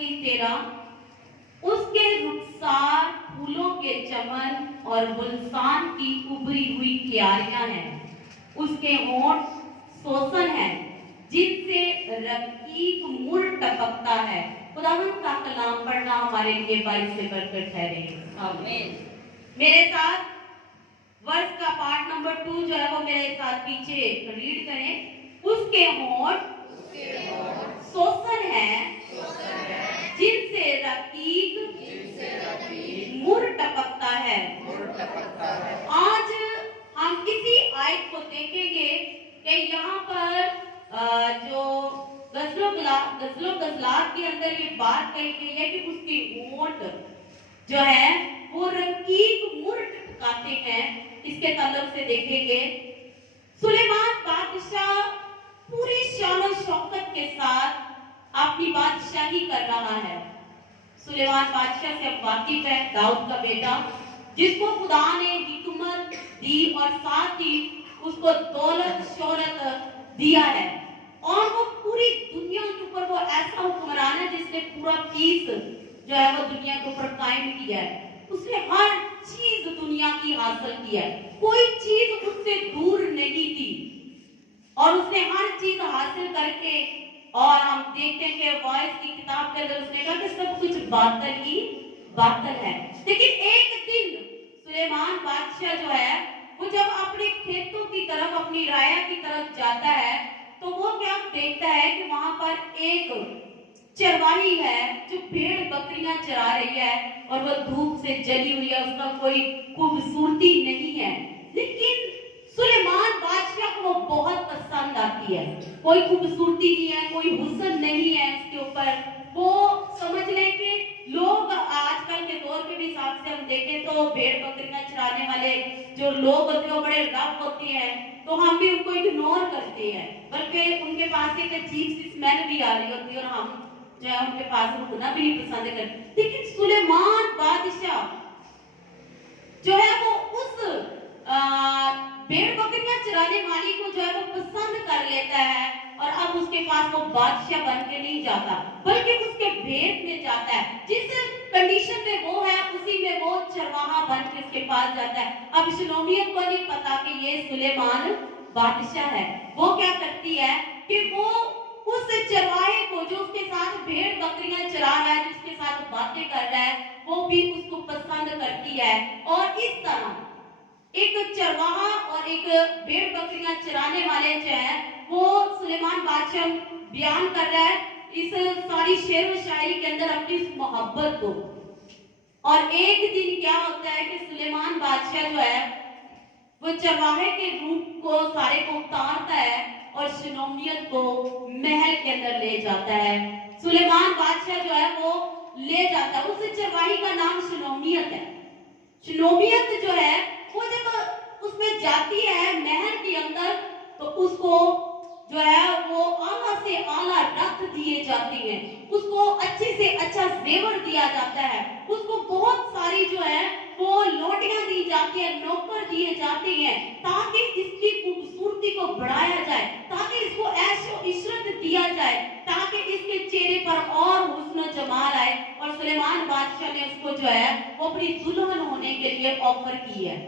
की तेरा उसके रुखसार फूलों के चमन और गुलसान की उभरी हुई क्यारियां हैं। उसके होंठ सोसन है जिनसे रकीक मुड़ टपकता है। खुदावंद का कलाम पढ़ना हमारे लिए बाइस से बरकत ठहरे। आमीन। मेरे साथ वर्ष का पार्ट नंबर 2 जो है वो मेरे साथ पीछे रीड करें। उसके होंठ सोसन है जिनसे रकीक मुड़ टपकता है। आज हम इसी आयत को देखेंगे कि यहाँ पर जो गजलों गजलात के अंदर ये बात कही गई है कि उसकी होंठ जो है वो रकीक मुड़ टपकाते हैं। इसके ताल्लुक से देखेंगे सुलेमान बादशाह पूरी शान और शौकत के साथ अपनी बादशाही कर रहा है। सुलेमान बादशाह से अब वाकिफ है, दाऊद का बेटा, जिसको खुदा ने हिकमत दी और साथ ही उसको दौलत शोहरत दिया है और वो पूरी दुनिया के ऊपर वो ऐसा हुक्मरान है जिसने पूरा पीस जो है वो दुनिया के ऊपर कायम किया है। उसने हर चीज दुनिया की हासिल किया है, कोई चीज उससे दूर नहीं थी और उसने हर चीज हासिल करके, और हम देखते हैं कि वॉइस की किताब के अंदर उसने कहा कि सब कुछ बातल ही बातल है। लेकिन एक दिन सुलेमान बादशाह जो है वो जब अपने खेतों की तरफ, अपनी राया की तरफ जाता है तो वो क्या देखता है कि वहां पर एक चरवाही है जो भेड़ बकरियां चरा रही है और वो धूप से जली हुई है, उसका कोई खूबसूरती नहीं है। लेकिन सुलेमान बादशाह को वो बहुत पसंद आती है। कोई खूबसूरती नहीं है, कोई हुस्न नहीं है उसके ऊपर। वो समझ लें कि लोग आजकल के दौर के हिसाब से हम देखें तो भेड़ बकरियां चराने वाले जो लोग होते हैं वो बड़े रफ होते हैं, तो हम भी उनको इग्नोर करते हैं, बल्कि उनके पास एक अजीब सी स्मेल भी आ रही होती है और हम जो है उनके पास रुकना भी नहीं पसंद करते। लेकिन सुलेमान बादशाह जो है वो उस भेड़ बकरियां चराने वाली को जो है वो पसंद कर लेता है और अब उसके पास वो बादशाह बन के नहीं जाता बल्कि उसके भेद में जाता है। जिस कंडीशन में वो है उसी में वो चरवाहा बन के उसके पास जाता है। अब शुलोमियत को नहीं पता कि ये सुलेमान बादशाह है। वो क्या करती है कि वो उस चरवाहे को जो उसके साथ भेड़ बकरियां चरा रहा है, जिसके साथ बातें कर रहा है, वो भी उसको पसंद करती है और इस तरह एक चरवाहा और एक भेड़ बकरियां चराने वाले जो है वो सुलेमान बादशाह बयान कर रहा है इस सारी शेर व शायरी के अंदर अपनी इस मोहब्बत को। और एक दिन क्या होता है कि सुलेमान बादशाह जो है वो चरवाहे के रूप को सारे को उतारता है और शुनोमियत को महल के अंदर ले जाता है। सुलेमान बादशाह जो है वो ले जाता है, उस चरवाही का नाम शुनोमियत है। शुनोमियत जो है वो जब उसमें जाती है महल के अंदर तो उसको जो है वो आला से आला रत्न दिए जाते हैं, उसको अच्छे से अच्छा जेवर दिया जाता है, उसको बहुत सारी जो है वो लोटियां दी जाती है, नौकर दिए जाते हैं ताकि इसकी खूबसूरती को बढ़ाया जाए, ताकि इसको ऐशो इशरत दिया जाए, ताकि इसके चेहरे पर और हुस्न जमाल आए। और सुलेमान बादशाह ने उसको जो है वो अपनी दुल्हन होने के लिए ऑफर की है,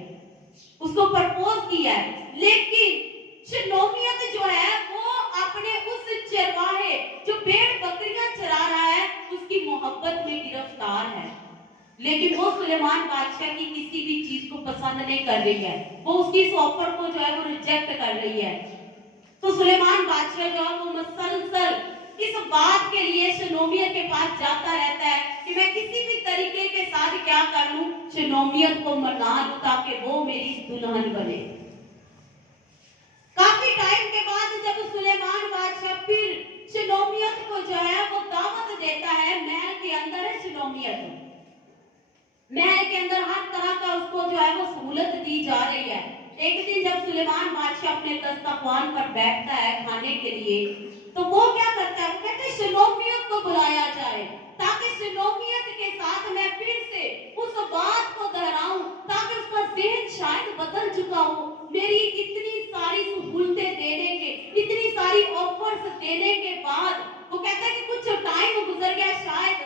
उसको प्रपोज किया है। लेकिन शुनोमियत जो है वो अपने उस चरवाहे जो भेड़ बकरियां चरा रहा है उसकी मोहब्बत में गिरफ्तार है, लेकिन वो सुलेमान बादशाह की किसी भी चीज को पसंद नहीं कर रही है, वो उसकी इस ऑफर को जो है वो रिजेक्ट कर रही है। तो सुलेमान बादशाह जो है वो मुसलसल इस बात के लिए शुनोमियत के पास जाता रहता है कि मैं किसी भी तरीके के साथ क्या कर लूं, शुनोमियत को मना लूं ताकि वो मेरी दुल्हन बने। काफी टाइम के बाद जब सुलेमान बादशाह फिर शुनोमियत को जो है वो दावत देता है, महल के अंदर है शुनोमियत, महल के अंदर हर तरह का उसको जो है वो सहूलत दी जा रही है। एक दिन जब सुलेमान बादशाह अपने दस्तरखान पर बैठता है खाने के लिए तो वो क्या करता है, वो कहते हैं शुनोमियत को बुलाया जाए ताकि शुनोमियत के साथ मैं फिर से उस बात को दोहराऊं ताकि उसका ज़हन शायद बदल चुका हो। मेरी इतनी सारी सहूलतें देने के, इतनी सारी ऑफर्स देने के बाद वो कहता है कि कुछ टाइम गुजर गया, शायद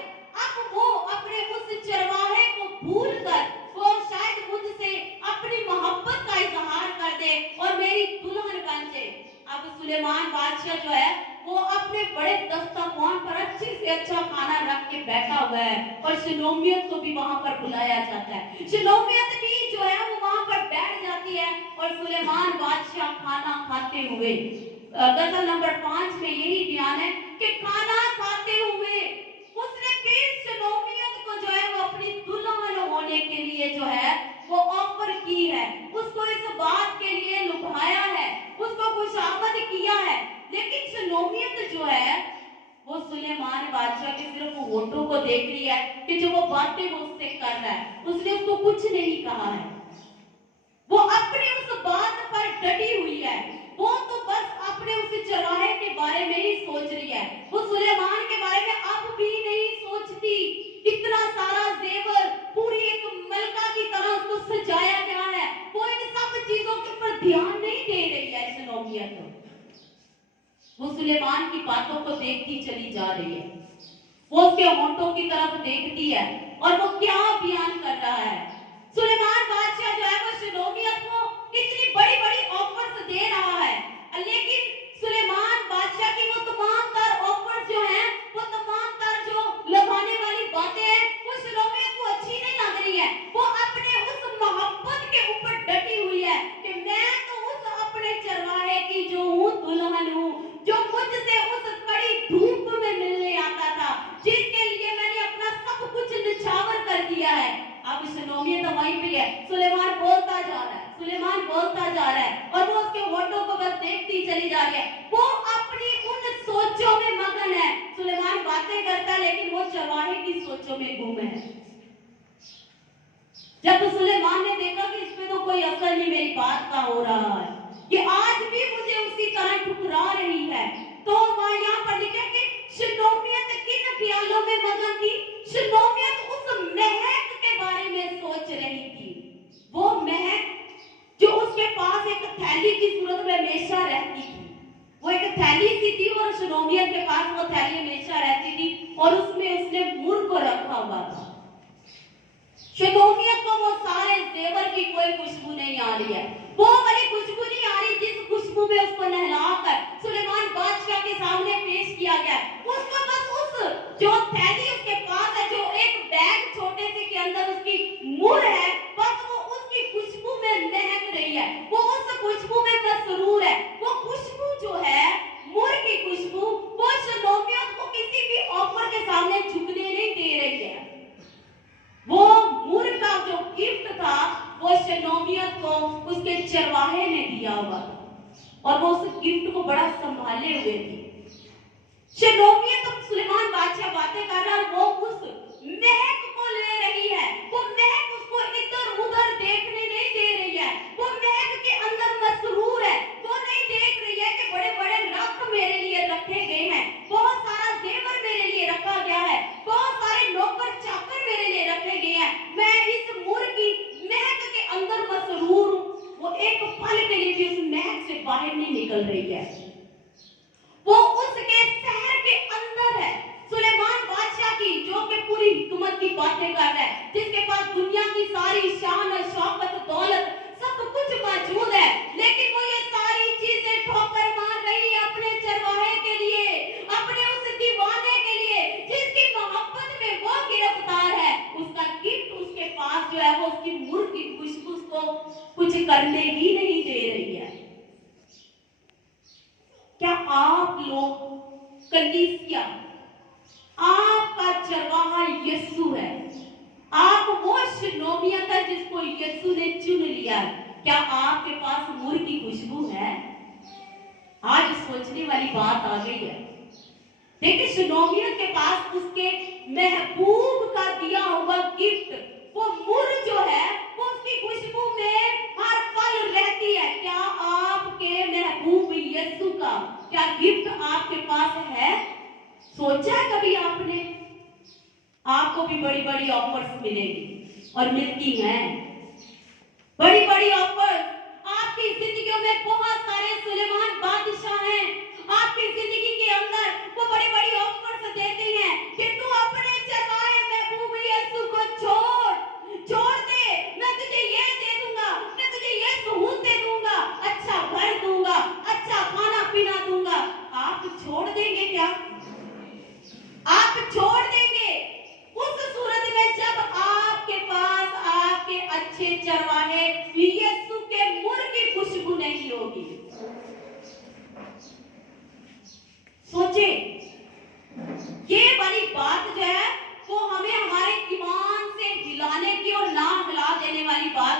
खाना रख के बैठा हुआ है और शलोमियत को भी वहां पर बुलाया जाता है। शलोमियत भी जो है वो वहां पर बैठ जाती है और सुलेमान बादशाह खाना खाते हुए, गजल नंबर 5 में यही बयान है कि खाना खाते हुए उसने फिर शलोमियत को जो है वो अपनी दुल्हन होने के लिए जो है वो ऑफर की है, उसको इस बात के लिए लुभाया है, उसको खुशामद किया है। लेकिन शलोमियत जो है वो सुलेमान बादशाह के सिर्फ होठों को देख रही है कि जो वो बातें वो उससे कर रहा है, उसने उसको कुछ नहीं कहा है। वो अपनी उस बात पर डटी हुई है, वो तो बस अपने उस चरवाहे के बारे में ही सोच रही है, वो सुलेमान के बारे में अब भी नहीं सोचती। इतना सारा जेवर पूरी एक मलका की तरह उसको सजाया गया है, वो इन सब चीजों के ऊपर ध्यान नहीं दे रही है शलोमियत। वो सुलेमान की बातों को देखती चली जा रही है, वो उसके होंठों की तरफ देखती है और वो क्या बयान कर रहा है। सुलेमान बादशाह जो है वो शलोमियत को इतनी बड़ी बड़ी ऑफर्स दे रहा है, लेकिन सुलेमान बादशाह की वो तमाम तर ऑफर्स जो हैं, वो तमाम तर जो लुभाने वाली बातें हैं, वो शलोमियत को अच्छी नहीं लग रही है। वो अपने उस मोहब्बत के ऊपर डटी हुई है कि मैं तो उस अपने चरवाहे की जो हूँ दुल्हन हूँ, जो मुझसे उस कड़ी धूप में मिलने आता था, जिसके लिए मैंने अपना सब कुछ निछावर कर दिया है। अब शलोमियत वहीं पे है, सुलेमान बोलता जा रहा है, सुलेमान बोलता जा रहा है और वो उसके होठों को बस देखती चली जा रही है। वो अपनी उन सोचों में मगन है। सुलेमान बातें करता है लेकिन वो चरवाहे की सोचों में गुम है। जब सुलेमान ने देखा कि इसमें तो कोई असर नहीं मेरी बात का हो रहा है, ये आज भी मुझे उसी तरह ठुकरा रही है, तो वहां यहाँ पर लिखा कि शलोमियत किन ख्यालों में मगन थी। शलोमियत उस महक के बारे में सोच रही थी, वो महक जो उसके पास एक थैली की सूरत में हमेशा रहती थी। वो एक थैली सी थी और शलोमियत के पास वो थैली हमेशा रहती थी और उसमें उसने मुर्ग को रखा हुआ था। शलोमियत को वो सारे जेवर की कोई खुशबू नहीं आ रही है, वो वाली खुशबू नहीं आ रही जिस खुशबू में उसको नहलाकर सुलेमान बादशाह के सामने पेश किया गया। उसको बस उस जो थैली उसके पास है, जो एक बैग छोटे से के अंदर उसकी मुर है, बस वो उसकी खुशबू में महक रही है, वो उस खुशबू में मसरूर है। वो खुशबू जो है मुर की खुशबू, वो शलोमियत को किसी भी ऑफर के सामने झुकने नहीं दे रही है। वो मुर का जो गिफ्ट था वो शलोमियत को उसके चरवाहे ने दिया हुआ था और वो उस गिफ्ट को बड़ा संभाले हुए थी। शलोमियत तो सुलेमान बादशाह बातें कर रहा है, वो उस महक को ले रही है, वो महक उसको इधर उधर देखने नहीं दे रही है, वो महक के अंदर मसरूर है। वो नहीं देख रही है कि बड़े बड़े रख मेरे लिए रखे गए हैं, बहुत सारा जेवर मेरे लिए रखा गया है, बहुत सारे नौकर चाकर मेरे लिए रखे गए हैं, मैं इस मुर की महक के अंदर मसरूर हूं। वो एक पल के लिए भी उस महक से बाहर नहीं निकल रही है, वो उसके शहर के अंदर है। सुलेमान बादशाह की जो कि पूरी हुकूमत की बातें कर रहा है, जिसके पास दुनिया की सारी शान और शौकत दौलत सब कुछ मौजूद है, लेकिन वो ये सारी चीजें ठोकर मार रही है अपने चरवाहे के लिए, अपने उस दीवाने के लिए जिसकी मोहब्बत में वो गिरफ्तार है। उसका गिफ्ट उसके पास जो है वो उसकी मुर्ग की खुशबू को कुछ करने ही नहीं दे रही है। क्या आप लोग कलीसिया, आपका चरवाहा यीशु है, आप वो शलोमियत है जिसको यीशु ने चुन लिया है, क्या आपके पास मुर्ग की खुशबू है? आज सोचने वाली बात आ गई है। देखिए शलोमियत के पास उसके महबूब का दिया हुआ गिफ्ट, वो मुर्ग जो है वो उसकी खुशबू में हर पल रहती है। क्या आपके महबूब यीशु का क्या गिफ्ट आपके पास है? सोचा है कभी आपने? आपको भी बड़ी बड़ी ऑफर्स मिलेगी और मिलती हैं, बड़ी बड़ी ऑफर्स। आपकी जिंदगियों में बहुत सारे सुलेमान बादशाह हैं, आपकी जिंदगी के अंदर वो बड़ी बड़ी ऑफर्स देते हैं कि तू अपने चरवाहे महबूब यीशु को छोड़ दे, मैं तुझे ये दे दूंगा, मैं तुझे ये सहूलतें दूंगा, अच्छा घर दूंगा, अच्छा खाना पीना दूंगा। आप छोड़ देंगे क्या? आप छोड़ देंगे?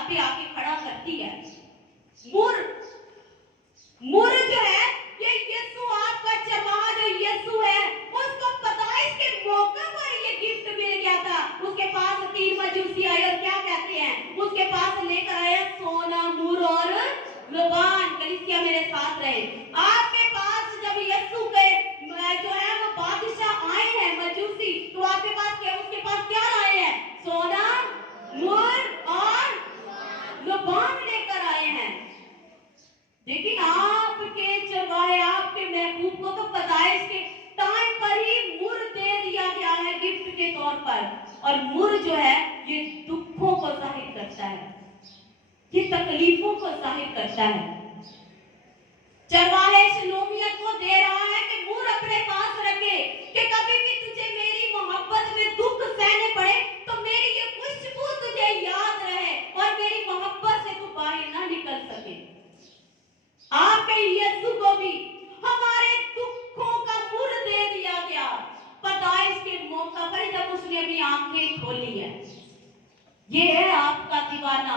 पे आके खड़ा करती है। मुर जो है ये यीशु, आपका चरवाहा जो यीशु है, उसको पैदाइश के मौके पर ये गिफ्ट मिल गया था। उसके पास 3 मजूसी आए और क्या कहते हैं, उसके पास लेकर आए सोना, मुर और लोबान। कलीसिया मेरे साथ रहे। आपके पास जब यीशु के जो है वो बादशाह आए हैं मजूसी, तो आपके पास क्या, उसके पास क्या लाए हैं? सोना, मुर और लोबान लेकर आए हैं। लेकिन आपके चरवाहे, आपके महबूब को तो पैदाइश के टाइम पर ही मुर दे दिया गया है गिफ्ट के तौर पर। और मुर जो है ये दुखों को जाहिर करता है, ये तकलीफों को जाहिर करता है। चरवाहे शलोमियत को दे रहा है कि मुर अपने पास रखे, कि कभी भी तुझे मेरी मोहब्बत में दुख सहने पड़े तो मेरी ये खुशबू तुझे याद रहे और मेरी मोहब्बत से तू बाहर ना निकल सके। आपके यीशु को भी हमारे दुखों का मुर दे दिया गया पैदाइश के मौका पर, जब उसने अपनी आंखें खोली है। ये है आपका दीवाना,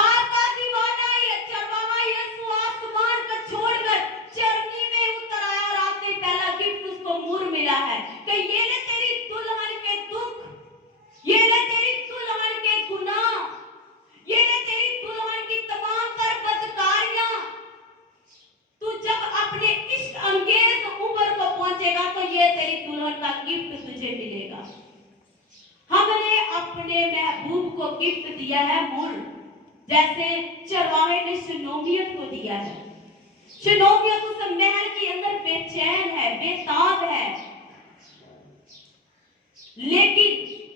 आपका दीवाना ये चरवाहा यीशु आसमान को छोड़कर चरनी में उतर आया और आपने पहला गिफ्ट उसको मुर मिला है कि ये ले तेरी दुल्हन के दुख, ये ले तेरी दुल्हन के गुनाह, ये ले तेरी दुल्हन की तमाम तर बदकारियां। तू जब अपने इश्क अंगेज उम्र को पहुंचेगा तो ये तेरी दुल्हन का गिफ्ट तुझे मिलेगा। हमने अपने महबूब को गिफ्ट दिया है मुर, जैसे चरवाहे ने शलोमियत को दिया है। शलोमियत उस महल के अंदर बेचैन है, बेताब है, लेकिन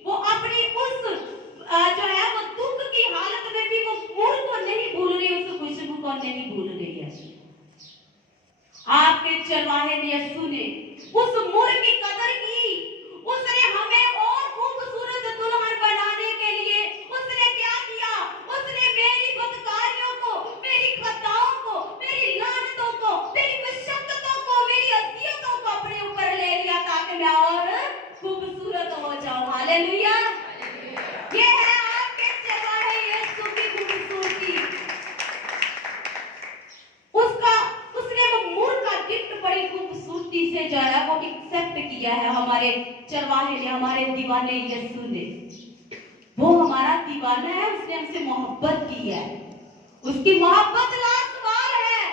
वो अपनी उस जो है वो दुख की हालत में भी वो मुर को नहीं भूल रही, उस खुशबू को नहीं भूल रही है। आपके चरवाहे यीशु ने उस मुर की कदर की। उसने हमें और खूबसूरत दुल्हन बनाने के लिए उसने क्या किया? उसने मेरी बदकारियों को, मेरी खताओं को, मेरी लानतों को, मेरी मशक्कतों को, मेरी अज़ियतों को अपने ऊपर ले लिया ताकि मैं और खूबसूरत हो जाऊं। हालेलुया। ये है आपके चरवाहे यीशु की खूबसूरती। उसने वो मुर का गिफ्ट बड़ी खूबसूरती से जो है वो एक्सेप्ट किया है। हमारे चरवाहे ने, हमारे दीवाने यीशु ने, वो हमारा दीवाना है, उसने हमसे मोहब्बत की है। उसकी मोहब्बत लाजवाब है।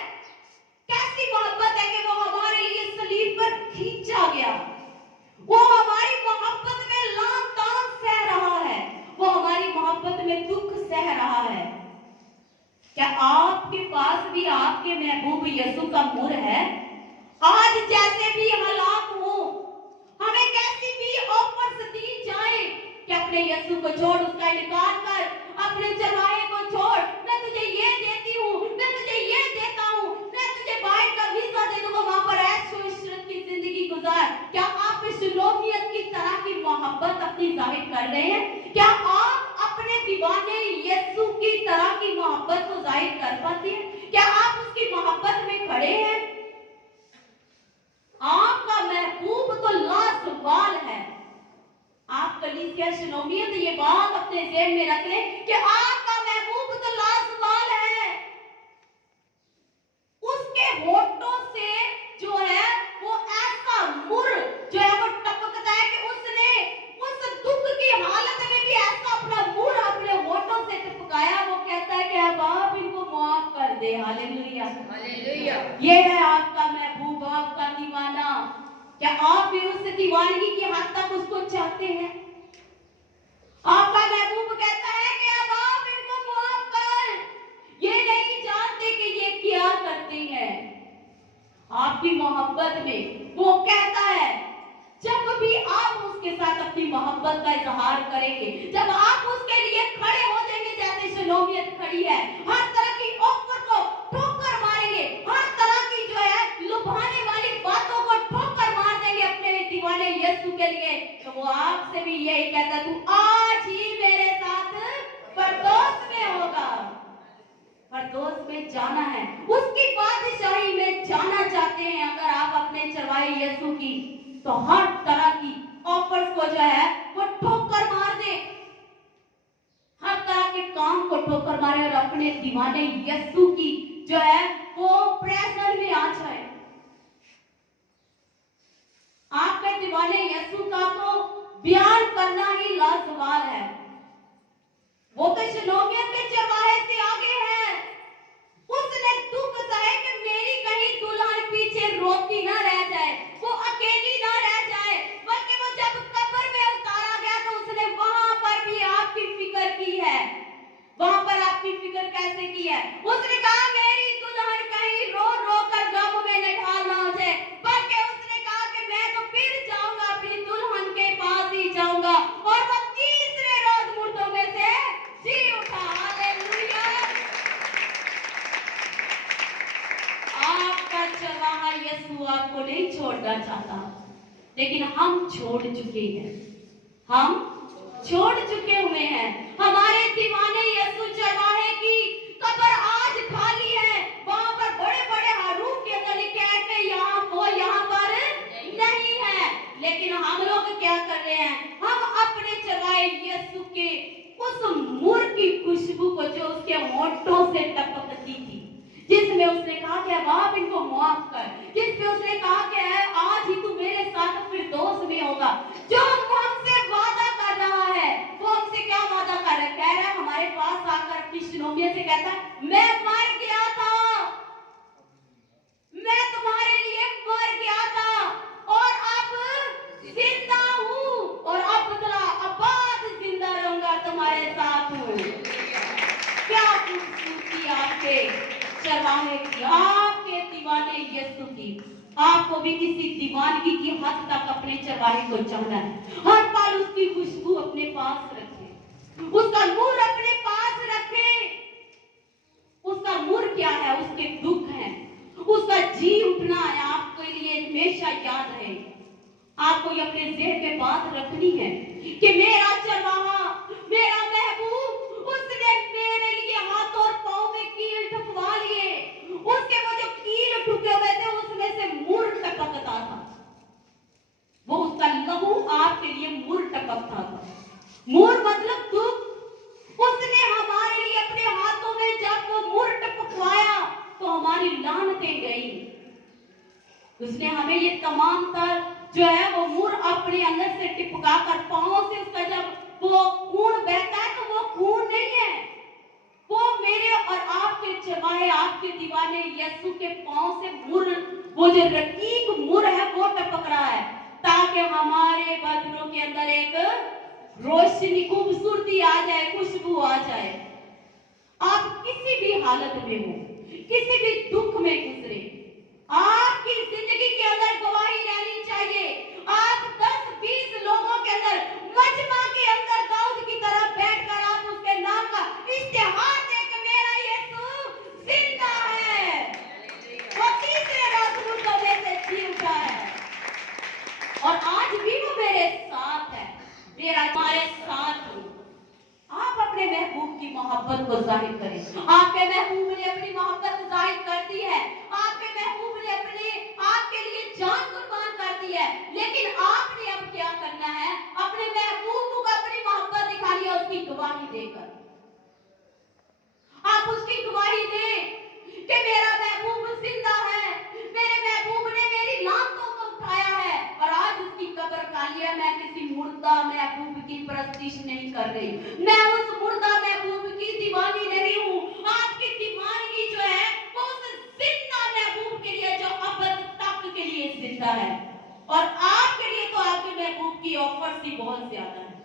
कैसी मोहब्बत है कि वो हमारे लिए सलीब पर खींचा गया। वो हमारी मोहब्बत में लातान सह रहा है, वो हमारी मोहब्बत में दुख सह रहा है। क्या आपके पास भी आपके महबूब यीशु का मुर है? आज जैसे भी हालात हो, हमें कैसी भी ऑफर्स दी जाए कि अपने यीशु को छोड़, उसका इनकार कर, अपने चरवाहे को छोड़, मैं तुझे ये देती हूँ, मैं तुझे ये देता हूँ, मैं तुझे बाहर का वीजा दे दूंगा, वहां पर ऐशो इशरत की जिंदगी गुजार। क्या आप शलोमियत की तरह की मोहब्बत अपनी जाहिर कर रहे हैं? क्या आप अपने दीवाने यीशु की तरह की मोहब्बत को जाहिर कर पाते हैं? क्या आप उसकी मोहब्बत में खड़े हैं? आपका महबूब तो लाजवाब है। आप कलीसिया शलोमियत ये बात अपने ज़हन में रख लें कि आपका महबूब तो लाजवाब है। उसके होठों से जो है वो ऐसा मुर जो है वो टपकता है कि उसने उस दुख की हालत में भी ऐसा अपना मुर अपने होठों से टपकाया। वो कहता है कि अब आप इनको माफ कर दे। Hallelujah, hallelujah. ये है आपका महबूब, आपका दीवाना। क्या आप भी उस दीवानगी की हद तक उसको चाहते हैं? आपका महबूब कहता है कि अब आप इनको माफ कर, ये नहीं जानते कि ये क्या करते हैं। आपकी मोहब्बत में वो कहता है, जब भी आप उसके साथ अपनी मोहब्बत का इजहार करेंगे, जब आप उसके लिए खड़े हो जाएंगे जैसे शलोमियत खड़ी है, हर तरह की ऑफर को ठोकर मारेंगे, हर तरह की जो है लुभाने वाली बातों को ठोकर मार देंगे अपने दीवाने यीशु के लिए, तो वो आपसे भी यही कहता है, तू आज ही मेरे साथ परदोस में होगा। परदोस में जाना है, उसकी बादशाही में जाना चाहते हैं अगर आप अपने चरवाहे यीशु की, तो हर तरह की ऑफर्स को जो है वो ठोकर मार दे, हर तरह के काम को ठोकर मारे। जाए और अपने दीवाने यीशु की जो है वो प्रेजेंस में आ जाए। आपके दीवाने यीशु का तो बयान करना ही लाजवाब है। वो तो शलोमियत के चरवाहे से आगे है। उसने दुख सहे कि मेरी कहीं दुल्हन पीछे रोती ना रह जाए, वो अकेली ना रह जाए, बल्कि वो जब कब्र में उतारा गया तो उसने वहां पर भी आपकी फिक्र की है। वहां पर आपकी फिक्र कैसे की है? उसने कहा मेरी दुल्हन कहीं रो रो कर गम में निढाल ना हो जाए, बल्कि उसने कहा कि मैं तो फिर जाऊंगा, अपनी दुल्हन के पास ही जाऊंगा। और वो तीसरे रोज मुर्दों में से जी उठा। हालेलुया। आपका चरवाहा यीशु आपको नहीं छोड़ना चाहता, लेकिन हम छोड़ चुके हैं। हम छोड़ चुके हुए हैं। हमारे दीवाने यीशु चरवाहे की कब्र आज खाली है। वहां पर बड़े बड़े हरूफ के अंदर लिखा है कि यहाँ वो यहाँ पर नहीं है। लेकिन हम लोग क्या कर रहे हैं? हम अपने चरवाहे यीशु के उस मुर की खुशबू को जो उसके होठों से टपकती थी, जिसमें उसने कहा कि बाप इनको माफ कर, जिसमें उसने कहा कि आज ही तू मेरे साथ फिर दोस्त में होगा, जो हमसे वादा कर रहा है। वो हमसे क्या वादा कर रहा है? कह रहा है हमारे पास आकर अपनी शलोमियत से कहता है मैं मर गया था, मैं तुम्हारे लिए मर गया था और अब जिंदा हूँ, और अब बदला आबाद जिंदा रहूंगा, तुम्हारे साथ हूँ। क्या खूबसूरती आपके चरवाहे की, आपके दीवाने यीशु की। आपको भी किसी दीवानगी की हद तक अपने चरवाहे को चाहना है। हर पल उसकी खुशबू अपने पास रखें, उसका नूर अपने पास रखें। उसका नूर क्या है? उसके दुख हैं, उसका जी उठना है। आपके लिए हमेशा याद रहे, आपको ये अपने ज़हन में बात रखनी है कि मेरा चरवाहा, मेरा महबूब, उसने मेरे लिए हाथ और पांव में कील ठुकवा लिए। उसके वो जो कील ठुके हुए थे उसमें से मुर टपकता था। वो उसका लहू आपके लिए मुर टपकता था। मुर मतलब दुख। उसने हमारे लिए अपने हाथों में जब वो मुर टपकवाया तो हमारी लानतें गई। उसने हमें ये तमाम तर जो है वो मुर अपने अंदर से टिपका कर, पांव से उसका जब वो खून बहता है तो वो खून नहीं है, वो मेरे और आपके चरवाहे, आपके दीवाने यीशु के पांव से मुर, वो जो रकीक मुर है वो टपक रहा है, ताकि हमारे बदनों के अंदर एक रोशनी, खूबसूरती आ जाए, खुशबू आ जाए। आप किसी भी हालत में हो, किसी भी दुख में गुजरे, आपकी जिंदगी के अंदर गवाही रहनी चाहिए। आप 10-20 लोगों के अंदर मजमा के अंदर दाऊद की तरह बैठकर आप उसके नाम का इश्तिहार दे कि मेरा यीशु जिंदा है, वो तीसरे रोज मुर्दों में से जी उठा है और आज भी वो मेरे साथ है, मेरा हमारे साथ है। आप अपने महबूब की मोहब्बत को जाहिर करें। आपके महबूब ने अपनी मोहब्बत जाहिर कर दी है, आपके महबूब ने अपने आपके लिए जान कुर्बान कर दी है, लेकिन आपने अब क्या करना है? अपने महबूब को अपनी मोहब्बत दिखानी है, उसकी गवाही देकर। आप उसकी गवाही दें कि मेरा महबूब जिंदा है, मेरे महबूब ने मेरी लानतों को उठाया है और आज उसकी कब्र खाली है। मैं किसी मुर्दा महबूब की परस्तिश नहीं कर रही, मैं उस मुर्दा महबूब की दीवानी नहीं हूँ। आपकी दीवानगी जो है वो उस जिंदा महबूब के लिए जो अब तक के लिए जिंदा है, और आपके लिए तो आपके महबूब की ऑफर्स ही बहुत ज्यादा है।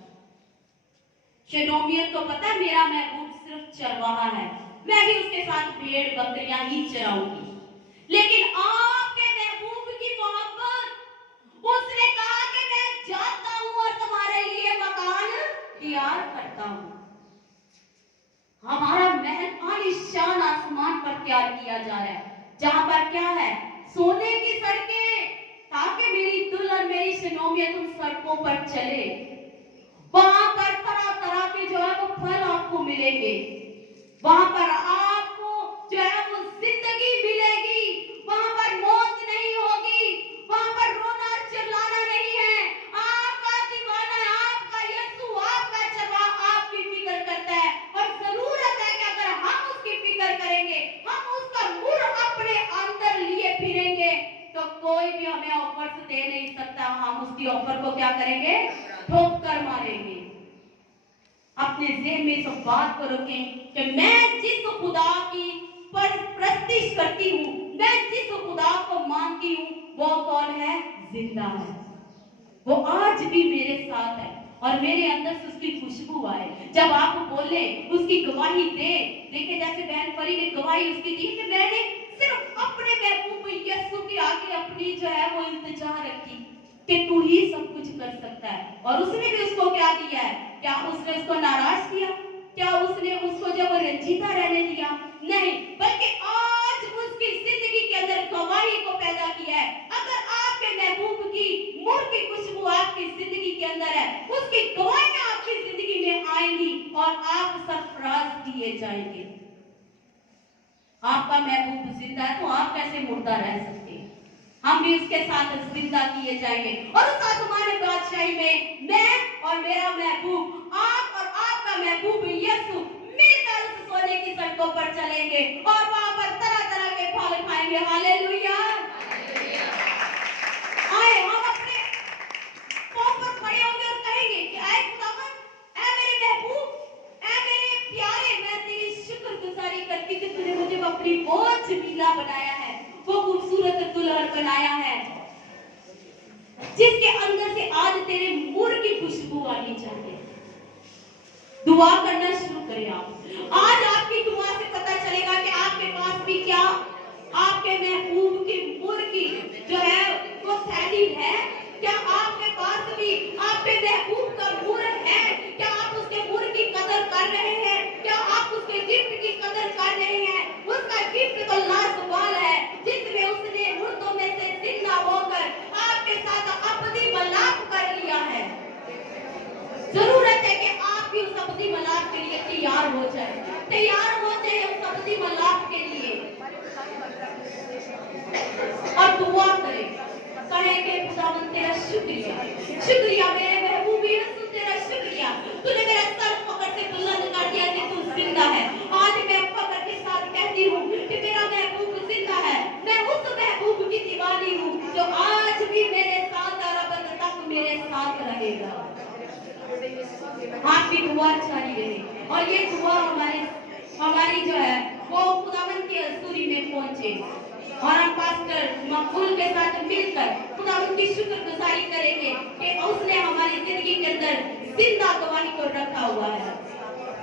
शलोमियत को पता है मेरा महबूब सिर्फ चरवाहा है, मैं भी उसके साथ भेड़ बकरियां ही चराऊंगी, लेकिन आपके महबूब की मोहब्बत, उसने कहा कि मैं जाता हूं और तुम्हारे लिए मकान तैयार करता हूं। हमारा महल आलीशान आसमान पर तैयार किया जा रहा है, जहां पर क्या है? सोने की सड़कें, ताकि मेरी दुल्हन, मेरी शलोमियत उन सड़कों पर चले। वहां पर तरह तरह के जो है वो फल आपको मिलेंगे, वहां पर आपको जो है वो जिंदगी मिलेगी, वहां पर मौत नहीं होगी, वहां पर रोना चिल्लाना नहीं है। आपका दीवाना, आपका यीशु, आपका चरवाहा आपकी फिक्र करता है, और जरूरत है कि अगर हम उसकी ऑफर को क्या करेंगे? ठोक कर मारेंगे। अपने ज़हन में सब बात करो कि मैं जिस खुदा की प्रस्तिश करती हूँ, मैं जिस खुदा को मानती हूँ, वो कौन है? जिंदा है। वो आज भी मेरे साथ है और मेरे अंदर से उसकी खुशबू आए। जब आप बोले, उसकी गवाही दे। देखिए जैसे बहन फरी ने गवाही उसकी दी कि मैंने सिर्फ अपने महबूब यीशु के आगे अपनी जो है वो इंतजार रखी कि तू ही सब कुछ कर सकता है। और उसने भी उसको क्या दिया है? क्या उसने उसको नाराज किया? क्या उसने उसको जब रंजीता रहने दिया? नहीं, बल्कि आज उसकी जिंदगी के अंदर गवाही को पैदा किया है। अगर आपके महबूब की मुर की खुशबू आपकी जिंदगी के अंदर है, उसकी गवाहियां आपकी जिंदगी में आएंगी और आप सरफराज किए जाएंगे। आपका महबूब जिंदा है तो आप कैसे मुर्दा रह सकते हैं? हम भी उसके साथ जिंदा किए जाएंगे और उस आसमानी बादशाही में मैं और मेरा महबूब, आप और आपका महबूब यीशु मिलकर उस सोने की सड़कों पर चलेंगे और वहां पर तरह तरह के फल खाएंगे। हालेलुया। आए हम अपने पांव पर खड़े होंगे और कहेंगे कि आए खुदावन, ऐ मेरे महबूब, ऐ मेरे प्यारे, मैं तेरी शुक्रगुजारी करती कि तूने मुझे अपनी बोझ मीला बनाया है, वो खूबसूरत दुल्हन बनाया है जिसके अंदर से आज तेरे मुर की खुशबू आनी चाहिए। दुआ करना शुरू करें आप। आज आपकी दुआ से पता चलेगा कि आपके पास भी क्या आपके महबूब की मुर की जो है वो थैली है। क्या आपके पास भी आपके महबूब का मुर है? क्या आप उसके मुर की कदर कर रहे हैं? क्या आप उसके गिफ्ट की कदर कर रहे हैं? उसका गिफ्ट तो लाजवाब है जिसमें उसने मुर्दों में से जिंदा होकर आपके साथ अपनी मलाप कर लिया है। जरूरत है कि आप भी उस अपनी मलाप के लिए तैयार हो जाए उस अपनी मलाप के लिए और दुआ करें। कहेंगे खुदावंद तेरा शुक्रिया, शुक्रिया मेरे महबूब यीशु, तेरा शुक्रिया, तूने मेरा सर पकड़ के बुलंद कर दिया कि तू जिंदा है। आज मैं फख्र के साथ कहती हूँ कि मेरा महबूब जिंदा है। मैं उस महबूब की दीवानी हूँ जो आज भी मेरे साथ अरब तक मेरे साथ रहेगा। आपकी दुआ जारी रहे और ये दुआ हमारी जो है वो खुदावंद की हज़ूरी में पहुंचे और हम पास्टर मकबूल के साथ मिलकर खुदावंद की शुक्रगुजारी करेंगे कि उसने हमारी जिंदगी के अंदर जिंदा गवाही को रखा हुआ है।